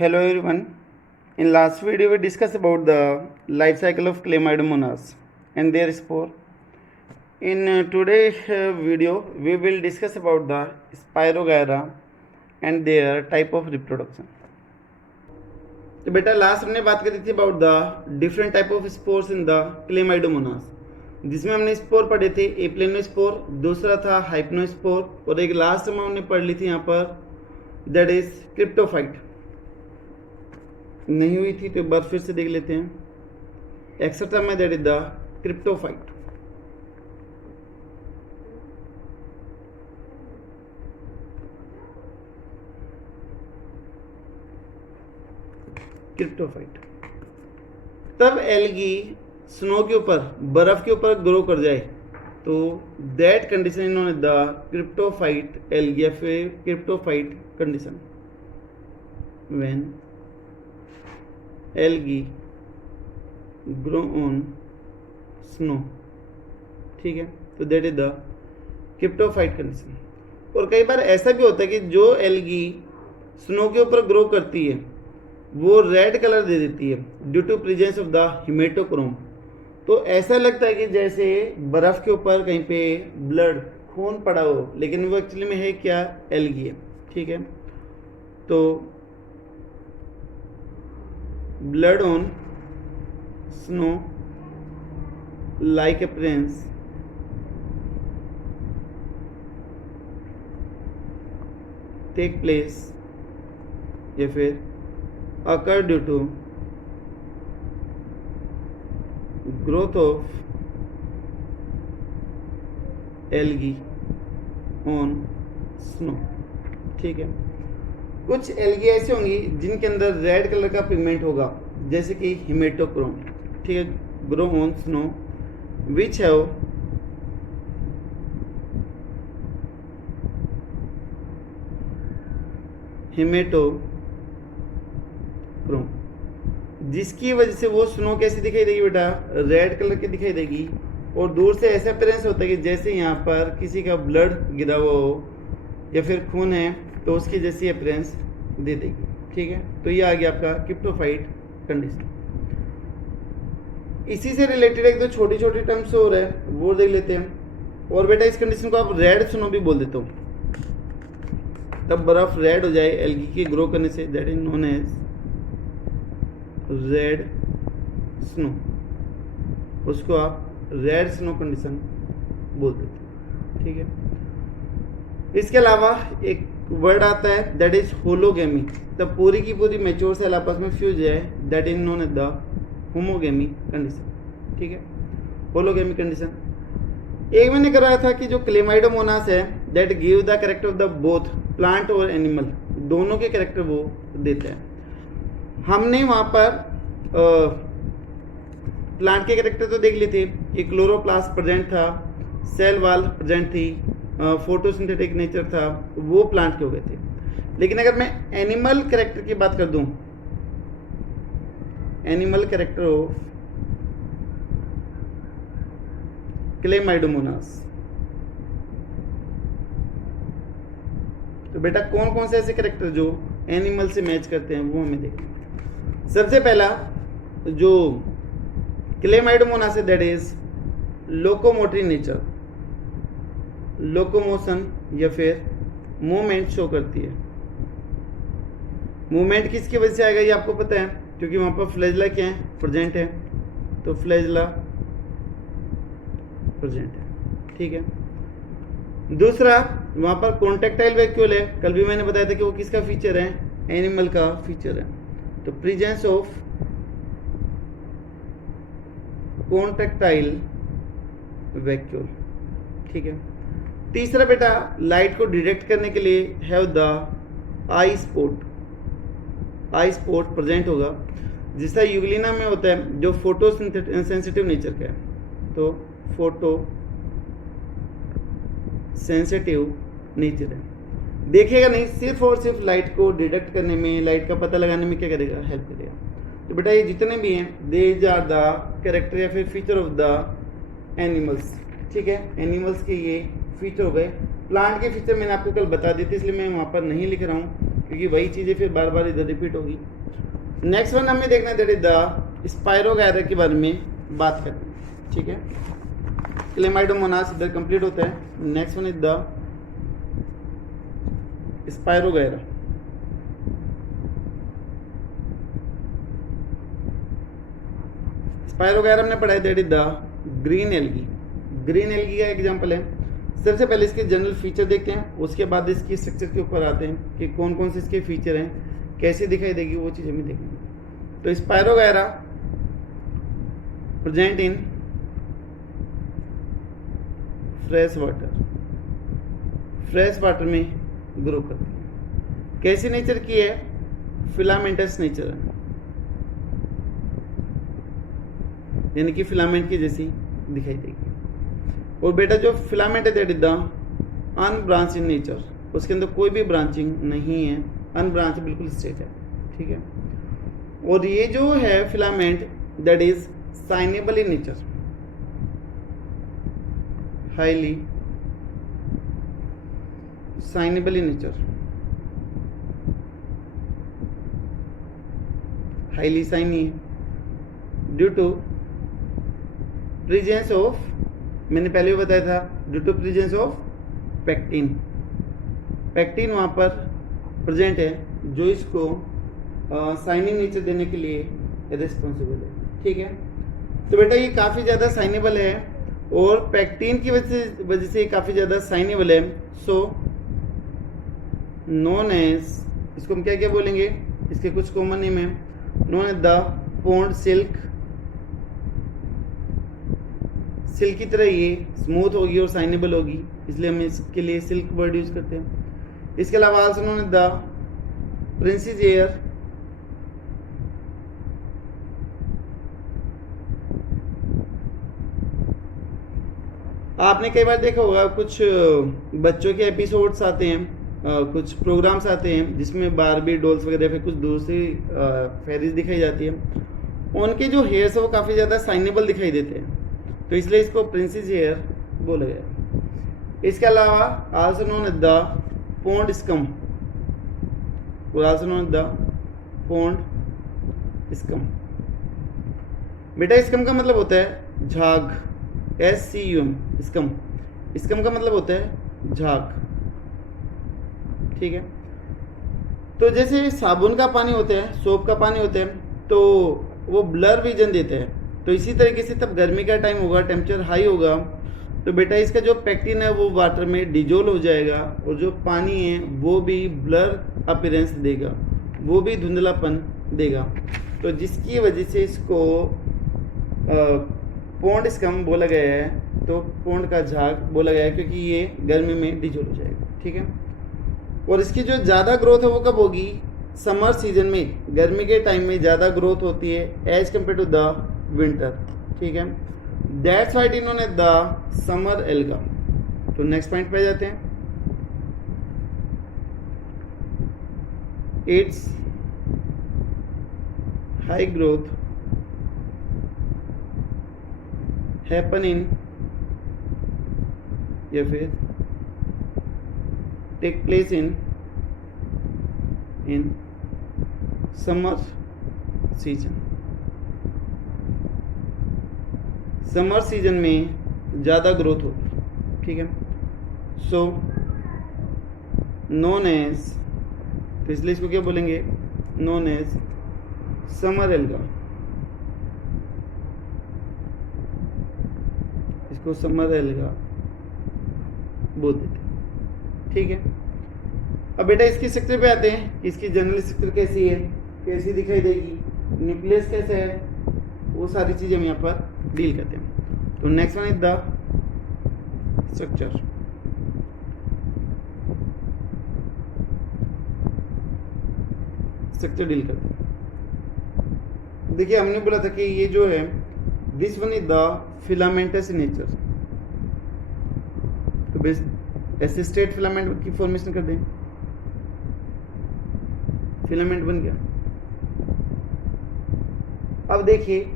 Hello everyone. In last video we discussed about the life cycle of Chlamydomonas and their spore. In today's video we will discuss about the Spirogyra and their type of reproduction. तो बेटा last हमने बात करी थी about the different type of spores in the Chlamydomonas, जिसमें हमने spore पढ़े थे एप्लेनोस्पोर, दूसरा था हाइप्नोस्पोर और एक लास्ट में हमने पढ़ ली थी यहाँ पर दैट इज क्रिप्टोफाइट। नहीं हुई थी तो एक बार फिर से देख लेते हैं। एक्सेट्रा में दैट इज द क्रिप्टोफाइट। क्रिप्टोफाइट तब एल्गी स्नो के ऊपर, बर्फ के ऊपर ग्रो कर जाए तो दैट कंडीशन इन्होंने द क्रिप्टोफाइट एल्गी या फिर cryptophyte condition. When algae grow on snow, ठीक है, तो that is the cryptophyte condition. और कई बार ऐसा भी होता है कि जो एल्गी स्नो के ऊपर ग्रो करती है वो रेड कलर दे देती है due to presence of the haematochrome. तो ऐसा लगता है कि जैसे बर्फ के ऊपर कहीं पे ब्लड, खून पड़ा हो, लेकिन वो एक्चुअली में है क्या, एल्गी है, ठीक है। तो blood on snow like appearance take place या फिर occur due to growth of algae on snow, ठीक है। कुछ एल्गी ऐसी होंगी जिनके अंदर रेड कलर का पिगमेंट होगा, जैसे कि हिमेटोक्रोम, ठीक है, grow on snow which have haematochrome, जिसकी वजह से वो स्नो कैसी दिखाई देगी बेटा, रेड कलर की दिखाई देगी। और दूर से ऐसा अपीयरेंस होता है कि जैसे यहाँ पर किसी का ब्लड गिरा हुआ हो या फिर खून है, तो उसकी जैसी अपीयरेंस दे देगी, ठीक है। तो ये आ गया आपका क्रिप्टोफाइट कंडीशन। इसी से रिलेटेड एक दो छोटी छोटी टर्म्स हो रहा है, वो देख लेते हैं। और बेटा इस कंडीशन को आप रेड स्नो भी बोल देते हो, तब बर्फ रेड हो जाए एल्गी के ग्रो करने से, that is known as red snow, उसको आप रेड स्नो कंडीशन बोल देते हैं, ठीक है। इसके अलावा एक वर्ड आता है दैट इज होलोगेमी, तब पूरी की पूरी मैच्योर सेल आपस में फ्यूज है, that is known as the homogamy condition, ठीक है, होलोगेमी कंडीशन। एक मैंने कराया था कि जो क्लेमाइडोमोनास है that give the character of the both plant और एनिमल, दोनों के कैरेक्टर वो देते हैं। हमने वहाँ पर प्लांट के कैरेक्टर तो देख लिए थे कि क्लोरोप्लास्ट प्रेजेंट था, सेल वॉल प्रेजेंट थी, फोटोसिंथेटिक नेचर था, वो प्लांट के हो गए थे। लेकिन अगर मैं एनिमल कैरेक्टर की बात कर दूं, एनिमल कैरेक्टर ऑफ क्लेमाइडोमोनास, तो बेटा कौन कौन से ऐसे कैरेक्टर जो एनिमल से मैच करते हैं वो हमें देखना। सबसे पहला जो क्लेमाइडोमोनास है that is locomotory nature, locomotion या फिर मूवमेंट शो करती है। मूवमेंट किसकी वजह से आएगा ये आपको पता है, क्योंकि वहां पर फ्लैजला क्या है, प्रेजेंट है, तो फ्लैजला प्रेजेंट है, ठीक है। दूसरा वहां पर कॉन्टेक्टाइल वैक्यूल है, कल भी मैंने बताया था कि वो किसका फीचर है, एनिमल का फीचर है, तो प्रेजेंस ऑफ कॉन्टेक्टाइल वैक्यूल, ठीक है। तीसरा बेटा लाइट को डिटेक्ट करने के लिए have the I spot, I spot present होगा, जिसका यूग्लिना में होता है जो फोटो सेंसिटिव नेचर का है, तो फोटो सेंसिटिव नेचर है, देखेगा नहीं, सिर्फ और सिर्फ लाइट को डिटेक्ट करने में, लाइट का पता लगाने में क्या करेगा, हेल्प करेगा। तो बेटा ये जितने भी हैं दीज आर द कैरेक्टर या फिर फीचर ऑफ द एनिमल्स, ठीक है। एनिमल्स के ये फीचर हो गए। प्लांट के फीचर मैंने आपको कल बता दिए थे, इसलिए मैं वहाँ पर नहीं लिख रहा हूँ। क्योंकि वही चीज़ें फिर बार बार इधर रिपीट होगी। नेक्स्ट वन हमें देखना है दैट इज द स्पायरोगायरा के बारे में बात करते हैं, ठीक है। क्लेमाइडोमोनास इधर कंप्लीट होता है। Next one is the spirogyra. Spirogyra हमने पढ़ा है that is the green algae. Green algae का एग्जांपल है। सबसे पहले इसके जनरल फीचर देखते हैं, उसके बाद इसकी स्ट्रक्चर के ऊपर आते हैं कि कौन कौन से इसके फीचर हैं, कैसे दिखाई देगी, वो चीज़ हमें देखेंगे। तो spirogyra present in fresh water, fresh water में ग्रो करती है। कैसी नेचर की है? फिलामेंटस नेचर है, यानी कि फिलामेंट की जैसी दिखाई देगी। और बेटा जो फिलामेंट है that is the unbranch in nature, उसके अंदर कोई भी ब्रांचिंग नहीं है, अनब्रांच बिल्कुल स्ट्रेट है, ठीक है। और ये जो है फिलामेंट दैट इज साइनेबल इन नेचर, हाईली साइनेबल इन नेचर, हाईली साइनी है ड्यू टू प्रेजेंस ऑफ, मैंने पहले भी बताया था, due to presence of pectin. Pectin वहाँ पर प्रेजेंट है जो इसको साइनिंग नेचर देने के लिए रिस्पॉन्सिबल है, ठीक है। तो बेटा ये काफ़ी ज़्यादा साइनेबल है और पैक्टिन की वजह से काफ़ी ज़्यादा साइनेबल है। सो नोन एज, इसको हम क्या क्या बोलेंगे, इसके कुछ कॉमन नेम है। Known as the pond silk, silk की तरह ये स्मूथ होगी और साइनेबल होगी, इसलिए हम इसके लिए सिल्क वर्ड यूज करते हैं। इसके अलावा also known as the princess hair, आपने कई बार देखा होगा कुछ बच्चों के एपिसोड्स आते हैं, कुछ प्रोग्राम्स आते हैं जिसमें बारबी डॉल्स वगैरह फिर कुछ दूसरी फेरीज दिखाई जाती है, उनके जो हेयर्स है वो काफ़ी ज़्यादा साइनेबल दिखाई देते हैं, तो इसलिए इसको प्रिंसेस हेयर बोला गया। इसके अलावा also known as the pond scum, और also known as the pond scum. बेटा स्कम का मतलब होता है झाग, SCUM, स्कम। स्कम का मतलब होता है झाग, ठीक है। तो जैसे साबुन का पानी होता है, सोप का पानी होता है, तो वो ब्लर विजन देते हैं, तो इसी तरीके से तब गर्मी का टाइम होगा, टेम्परेचर हाई होगा, तो बेटा इसका जो पैक्टिन है वो वाटर में डिजोल्व हो जाएगा और जो पानी है वो भी ब्लर अपीयरेंस देगा, वो भी धुंधलापन देगा, तो जिसकी वजह से इसको पॉन्ड स्कम बोला गया है। तो पॉन्ड का झाग बोला गया है क्योंकि ये गर्मी में डिजोल्व हो जाएगा, ठीक है। और इसकी जो ज़्यादा ग्रोथ है वो कब होगी? समर सीजन में, गर्मी के टाइम में ज़्यादा ग्रोथ होती है as compare to the winter, ठीक है। That's why it is known as the summer alga. तो नेक्स्ट पॉइंट पे जाते हैं। Its high growth happen in, या फिर take place in summer season. Summer season में ज़्यादा ग्रोथ होगी, ठीक है। सो नोन एज, तो इसलिए इसको क्या बोलेंगे? नोन एज समर एल्गा, इसको समर एल्गा बोल देते हैं, ठीक है। अब बेटा इसकी स्ट्रक्चर पे आते हैं, इसकी जनरल स्ट्रक्चर कैसी है, कैसी दिखाई देगी, न्यूक्लियस कैसे है, वो सारी चीज़ें हम यहाँ पर डील करते हैं। तो next one is the structure. Structure deal करते हैं। देखिए हमने बोला था कि ये जो है this one is the filamentous in nature, तो बेस ऐसे स्ट्रेट फिलामेंट की फॉर्मेशन कर दें, फिलामेंट बन गया। अब देखिए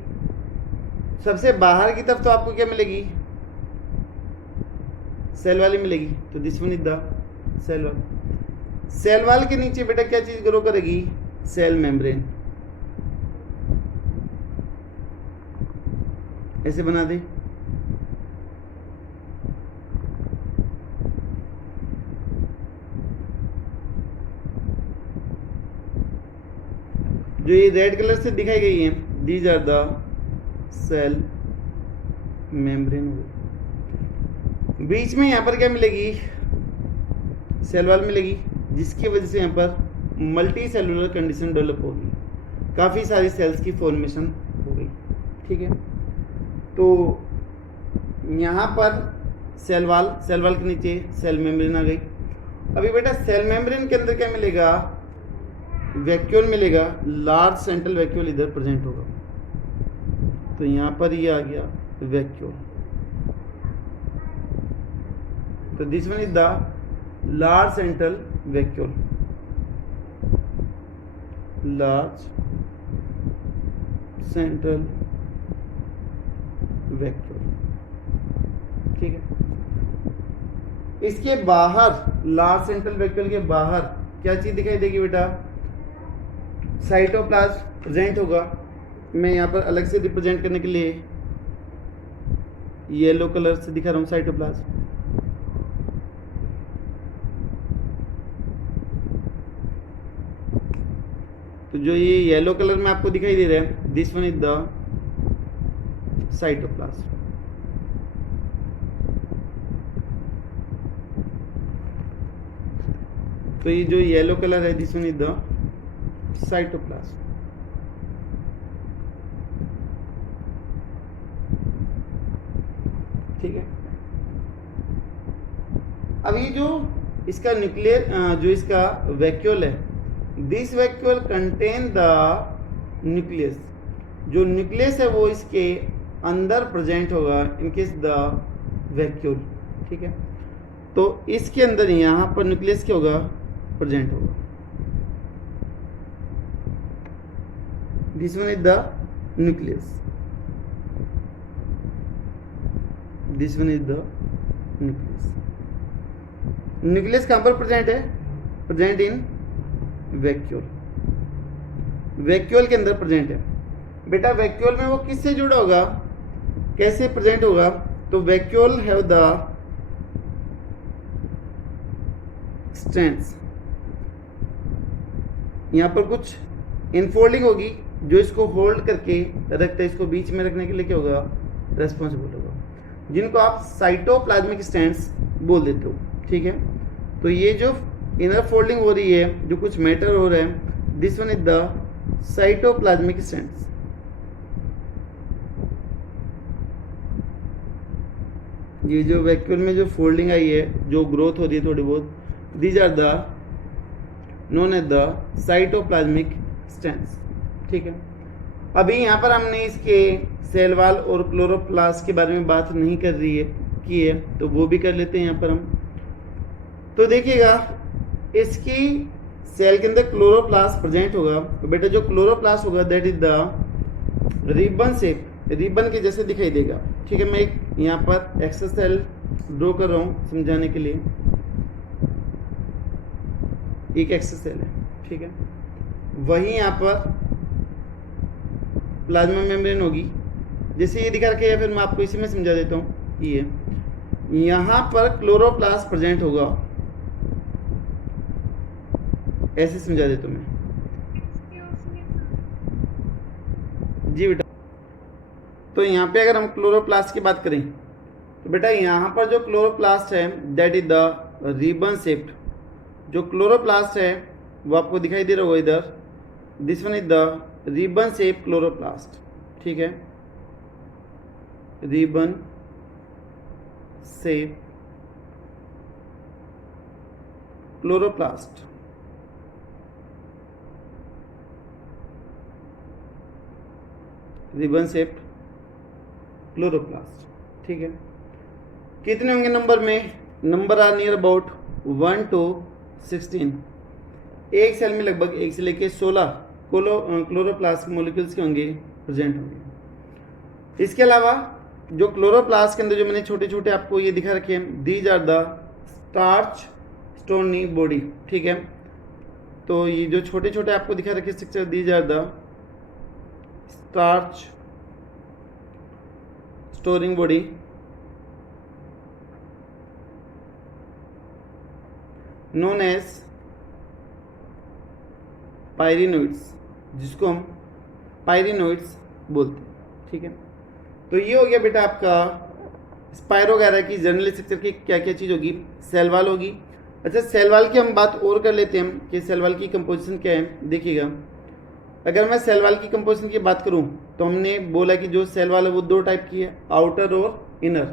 सबसे बाहर की तरफ तो आपको क्या मिलेगी? सेल वाली मिलेगी, तो this one is the cell वाली। सेल वॉल के नीचे बेटा क्या चीज ग्रो करेगी? Cell membrane. ऐसे बना दे। जो ये रेड कलर से दिखाई गई है, these are the cell membrane. बीच में यहाँ पर क्या मिलेगी? सेल वॉल मिलेगी, जिसकी वजह से यहाँ पर मल्टी सेलुलर कंडीशन डेवलप होगी, काफ़ी सारी सेल्स की फॉर्मेशन हो गई। ठीक है, तो यहाँ पर सेल वॉल के नीचे सेल मेम्ब्रेन आ गई। अभी बेटा सेल मेम्ब्रेन के अंदर क्या मिलेगा? वैक्यूल मिलेगा, लार्ज सेंट्रल वैक्यूल इधर प्रेजेंट होगा। तो यहाँ पर ये आ गया वैक्यूल। तो this one is the large central vacuole, large central vacuole. ठीक है, इसके बाहर लार्ज सेंट्रल वैक्यूल के बाहर क्या चीज दिखाई देगी बेटा? साइटोप्लाज्म प्रेजेंट होगा। मैं यहाँ पर अलग से रिप्रेजेंट करने के लिए येलो कलर से दिखा रहा हूँ साइटोप्लाज्म। तो जो ये येलो कलर में आपको दिखाई दे रहा है, this one is the cytoplasm. तो ये जो येलो कलर है, this one is the cytoplasm. ठीक है, अब ये जो इसका न्यूक्लियर जो इसका वैक्यूल है, this vacuole contain the nucleus. जो न्यूक्लियस है वो इसके अंदर प्रेजेंट होगा इन केस द वैक्यूल। ठीक है, तो इसके अंदर यहाँ पर न्यूक्लियस क्या होगा? प्रेजेंट होगा। This one is the nucleus, this one is the nucleus. Nucleus कहां पर प्रेजेंट है? प्रेजेंट इन वैक्यूल, वैक्यूल के अंदर प्रेजेंट है। बेटा वैक्यूल में वो किससे जुड़ा होगा, कैसे प्रेजेंट होगा? तो वैक्यूल हैव द स्ट्रैंड्स। यहां पर कुछ इनफोल्डिंग होगी जो इसको होल्ड करके रखता है, इसको बीच में रखने के लिए क्या होगा? रेस्पॉन्सिबल होगा, जिनको आप साइटोप्लाज्मिक स्ट्रैंड्स बोल देते हो। ठीक है, तो ये जो इनर फोल्डिंग हो रही है, जो कुछ मैटर हो रहा है, this one is the cytoplasmic strands. ये जो वैक्यूल में जो फोल्डिंग आई है, जो ग्रोथ हो रही है थोड़ी बहुत, these are the known as the cytoplasmic strands. ठीक है, अभी यहाँ पर हमने इसके सेल वॉल और क्लोरोप्लास्ट के बारे में बात नहीं कर रही है की है, तो वो भी कर लेते हैं यहाँ पर हम। तो देखिएगा, इसकी सेल के अंदर क्लोरोप्लास्ट प्रेजेंट होगा। तो बेटा जो क्लोरोप्लास्ट होगा that is the ribbon shape, ribbon के जैसे दिखाई देगा। ठीक है, मैं एक यहाँ पर एक्स्ट्रा सेल ड्रॉ कर रहा हूँ समझाने के लिए। एक एक्स्ट्रा सेल है, ठीक है, वही यहाँ पर प्लाज्मा मेम्ब्रेन होगी, जैसे ये दिखा रखे है। फिर मैं आपको इसी में समझा देता हूँ। ये यहाँ पर क्लोरोप्लास्ट प्रेजेंट होगा, ऐसे समझा देता हूँ मैं। जी बेटा, तो यहाँ पे अगर हम क्लोरोप्लास्ट की बात करें तो बेटा यहाँ पर जो क्लोरोप्लास्ट है that is the ribbon shaped. जो क्लोरोप्लास्ट है वो आपको दिखाई दे रहा होगा इधर, this one is the ribbon shape chloroplast. ठीक है, ribbon shape chloroplast. Ribbon shape chloroplast. ठीक है, कितने होंगे नंबर में? Number are near about 1 to 16। एक सेल में लगभग 1 से लेके 16 क्लोरोप्लास्ट मॉलिक्यूल्स के होंगे, प्रेजेंट होंगे। इसके अलावा जो क्लोरोप्लास्ट के अंदर जो मैंने छोटे छोटे आपको ये दिखा रखे हैं, these are the starch stony body. ठीक है, तो ये जो छोटे छोटे आपको दिखा रखे structure, these are the starch storing body, known as pyrenoids, जिसको हम पायरिनोइड्स बोलते हैं। ठीक है, तो ये हो गया बेटा आपका स्पायरोगैरा की जनरल स्ट्रक्चर की क्या क्या चीज़ होगी। सेल वॉल होगी। अच्छा, सेल वॉल की हम बात और कर लेते हैं कि सेल वॉल की कंपोजिशन क्या है। देखिएगा, अगर मैं सेल वॉल की कंपोजिशन की बात करूं तो हमने बोला कि जो सेल वॉल है वो दो टाइप की है, आउटर और इनर।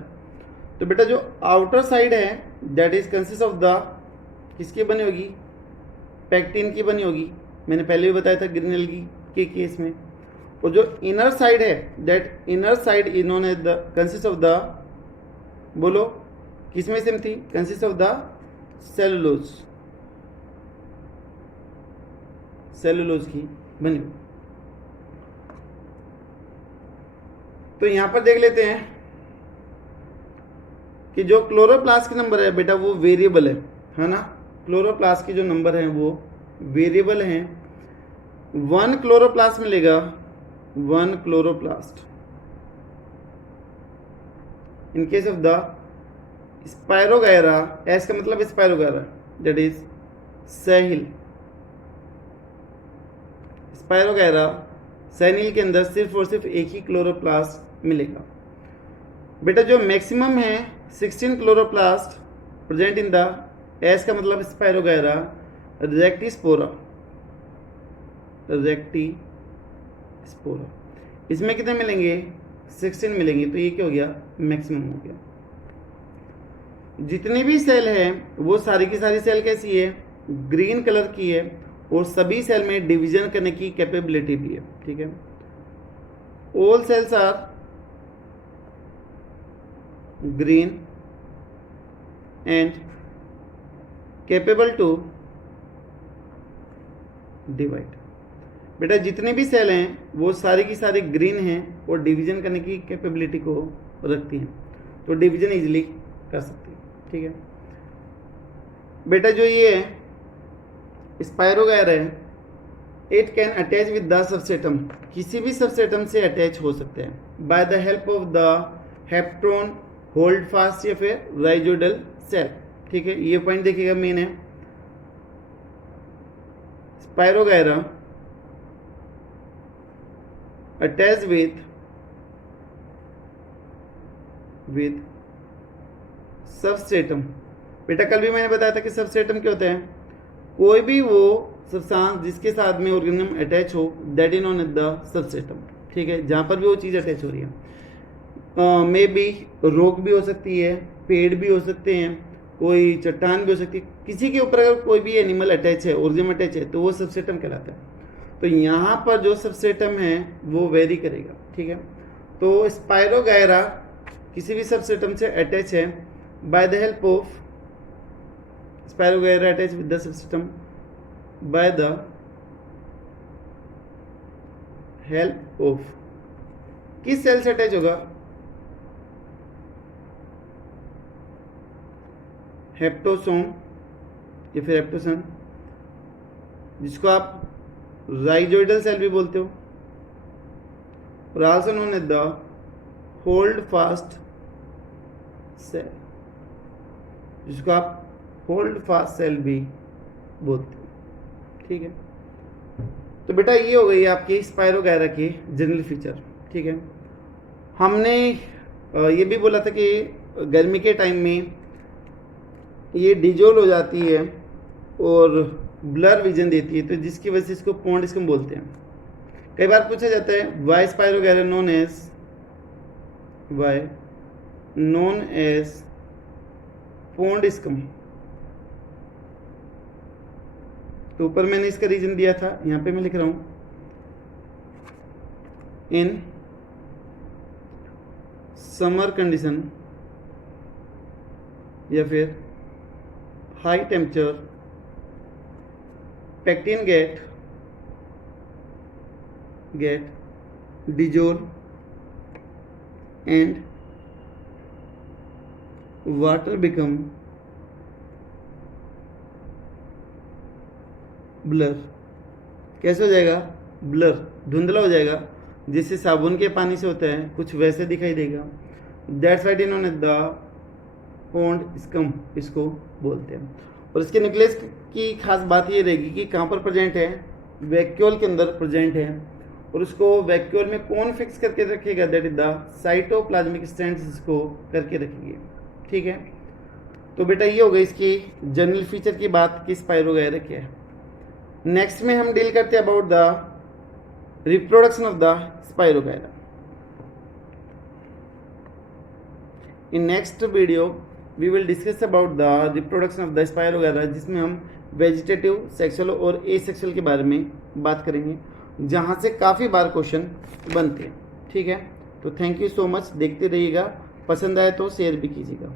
तो बेटा जो आउटर साइड है that is consist of the, किसकी बनी होगी, पैक्टिन की बनी होगी, मैंने पहले भी बताया था ग्रीन एल्गी के केस में। और जो इनर साइड है that inner side is known as the consist of the, बोलो किसमें से थी, consist of the cellulose, cellulose की बनी। तो यहां पर देख लेते हैं कि जो क्लोरोप्लास्ट के नंबर है बेटा वो वेरिएबल है ना। क्लोरोप्लास्ट के जो नंबर हैं वो वेरिएबल हैं। 1 क्लोरोप्लास्ट मिलेगा, 1 chloroplast in case of the spirogyra, S का मतलब स्पायरोगैरा दैट इज सैहिल। स्पायरोगैरा सैनिल के अंदर सिर्फ और सिर्फ एक ही क्लोरोप्लास्ट मिलेगा। बेटा जो मैक्सिमम है 16 chloroplast present in the, S का मतलब स्पायरोगैरा रेक्टिस्पोरा, रेक्टिस्पोरा। इसमें कितने मिलेंगे, 16 मिलेंगे। तो ये क्या हो गया, मैक्सिमम हो गया। जितनी भी सेल है वो सारी की सारी सेल कैसी है, ग्रीन कलर की है, और सभी सेल में डिवीजन करने की कैपेबिलिटी भी है। ठीक है, all cells are green and capable to divide. बेटा जितने भी सेल हैं वो सारी की सारी ग्रीन हैं और डिवीजन करने की कैपेबिलिटी को रखती हैं, तो डिवीजन इजीली कर सकती है। ठीक है बेटा, जो ये स्पायरोगैरा है it can attach with the substratum, किसी भी सबसेटम से अटैच हो सकते हैं by the help of the hapteron, holdfast या फिर राइजोइडल सेल। ठीक है, ये पॉइंट देखिएगा मेन है। Spirogyra attach with substratum. बेटा कल भी मैंने बताया था कि सबस्ट्रेटम क्या होता है, कोई भी वो सब्सटेंस जिसके साथ में ऑर्गेनिज्म अटैच हो that is known as the substratum. ठीक है, जहां पर भी वो चीज़ अटैच हो रही है, मे बी रॉक भी हो सकती है, पेड़ भी हो सकते हैं, कोई चट्टान भी हो सकती है, किसी के ऊपर अगर कोई भी एनिमल अटैच है, ऑर्गेनिज्म अटैच है, तो वो सबस्ट्रेटम कहलाता है। तो यहाँ पर जो सबस्ट्रेटम है वो वेरी करेगा। ठीक है, तो स्पायरोगैरा किसी भी सबस्ट्रेटम से अटैच है bye the help of, spirogyra attach with the substratum bye the help of, किस सेल से अटैच होगा, हेप्टोसोम या फिर हेप्टोसन, जिसको आप राइजोइडल सेल भी बोलते हो, और also known as the hold fast cell, जिसको आप होल्ड फास्ट सेल भी बोलते हो। ठीक है, तो बेटा ये हो गई आपकी स्पायरोगैरा की जनरल फीचर। ठीक है, हमने ये भी बोला था कि गर्मी के टाइम में ये डिजोल्व हो जाती है और ब्लर विजन देती है, तो जिसकी वजह से इसको पॉन्डिस्कम बोलते हैं। कई बार पूछा जाता है वाई स्पायरोगैरा नोन एज पॉन्डिस्कम, तो ऊपर मैंने इसका रीजन दिया था, यहां पे मैं लिख रहा हूं इन समर कंडीशन या फिर high temperature pectin get dissolved and water become blur. कैसे हो जाएगा? ब्लर, धुंधला हो जाएगा, जैसे साबुन के पानी से होता है कुछ वैसे दिखाई देगा। दैट्स व्हाट इन्होंने द पॉन्ड स्कम इसको बोलते हैं। और इसके न्यूक्लियस की खास बात ये रहेगी कि कहाँ पर प्रेजेंट है? वैक्यूल के अंदर प्रेजेंट है। और उसको वैक्यूल में कौन फिक्स करके रखेगा? That is the cytoplasmic strands इसको करके रखेंगे। ठीक है, तो बेटा ये हो गई इसकी जनरल फीचर की बात कि स्पाइरोगायरा क्या है। नेक्स्ट में हम डील करते हैं about the reproduction of the spirogyra. In next video we will discuss about the reproduction of the spirogyra, जिसमें हम वेजिटेटिव, सेक्सुअल और एसेक्सुअल के बारे में बात करेंगे, जहाँ से काफ़ी बार क्वेश्चन बनते हैं। ठीक है, तो थैंक यू सो मच, देखते रहिएगा, पसंद आए तो शेयर भी कीजिएगा।